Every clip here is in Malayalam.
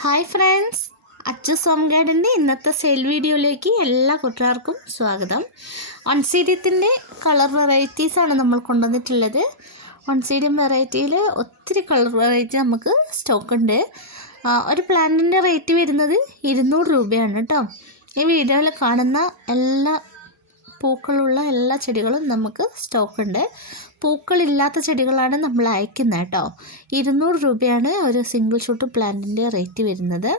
ഹായ് ഫ്രണ്ട്സ്, അച്ചൂസ് ഹോം ഗാർഡൻ്റെ ഇന്നത്തെ സെയിൽ വീഡിയോയിലേക്ക് എല്ലാ കൂട്ടുകാർക്കും സ്വാഗതം. ഒൺസീഡിയത്തിൻ്റെ കളർ വെറൈറ്റീസാണ് നമ്മൾ കൊണ്ടുവന്നിട്ടുള്ളത്. ഒൺസീഡിയം വെറൈറ്റിയിൽ ഒത്തിരി കളർ വെറൈറ്റി നമുക്ക് സ്റ്റോക്ക് ഉണ്ട്. ഒരു പ്ലാന്റിൻ്റെ റേറ്റ് വരുന്നത് 200 രൂപയാണ് കേട്ടോ. ഈ വീഡിയോയിൽ കാണുന്ന എല്ലാ പൂക്കളുള്ള എല്ലാ ചെടികളും നമുക്ക് സ്റ്റോക്ക് ഉണ്ട്. പൂക്കളില്ലാത്ത ചെടികളാണ് നമ്മൾ അയക്കുന്നത് കേട്ടോ. 200 രൂപയാണ് ഒരു സിംഗിൾ ഷൂട്ട് പ്ലാന്റിൻ്റെ റേറ്റ് വരുന്നത്.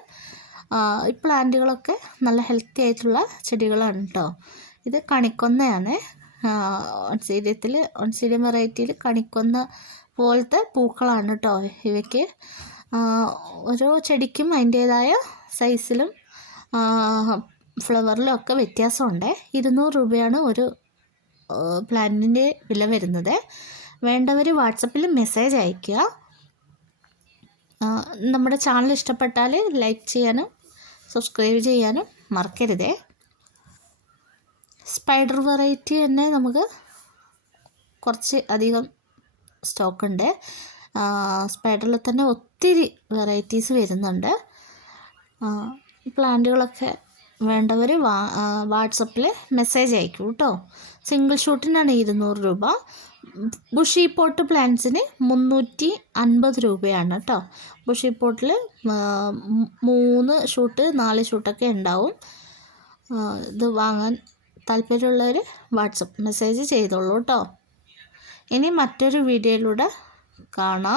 ഈ പ്ലാന്റുകളൊക്കെ നല്ല ഹെൽത്തി ആയിട്ടുള്ള ചെടികളാണ് കേട്ടോ. ഇത് കണിക്കൊന്നയാണ്. ഒൺസീഡിയം വെറൈറ്റിയിൽ കണിക്കൊന്ന പോലത്തെ പൂക്കളാണ് കേട്ടോ ഇവയ്ക്ക്. ഓരോ ചെടിക്കും അതിൻ്റേതായ സൈസിലും ഫ്ലവറിലും ഒക്കെ വ്യത്യാസമുണ്ട്. 200 രൂപയാണ് ഒരു പ്ലാന്റിൻ്റെ വില വരുന്നത്. വേണ്ടവർ വാട്സപ്പിൽ മെസ്സേജ് അയയ്ക്കുക. നമ്മുടെ ചാനൽ ഇഷ്ടപ്പെട്ടാൽ ലൈക്ക് ചെയ്യാനും സബ്സ്ക്രൈബ് ചെയ്യാനും മറക്കരുതേ. സ്പൈഡർ വെറൈറ്റി തന്നെ നമുക്ക് കുറച്ച് അധികം സ്റ്റോക്ക് ഉണ്ട്. സ്പൈഡറിൽ തന്നെ ഒത്തിരി വെറൈറ്റീസ് വരുന്നുണ്ട്. പ്ലാന്റുകളൊക്കെ വേണ്ടവർ വാട്സപ്പിൽ മെസ്സേജ് അയക്കൂ കേട്ടോ. സിംഗിൾ ഷൂട്ടിനാണ് 200 രൂപ. ബുഷി പോട്ട് പ്ലാന്റ്സിന് 350 രൂപയാണ് കേട്ടോ. ബുഷി പോട്ടിൽ 3 ഷൂട്ട് 4 ഷൂട്ടൊക്കെ ഉണ്ടാവും. ഇത് വാങ്ങാൻ താല്പര്യമുള്ളവർ വാട്സപ്പ് മെസ്സേജ് ചെയ്തോളൂ കേട്ടോ. ഇനി മറ്റൊരു വീഡിയോയിലൂടെ കാണാം.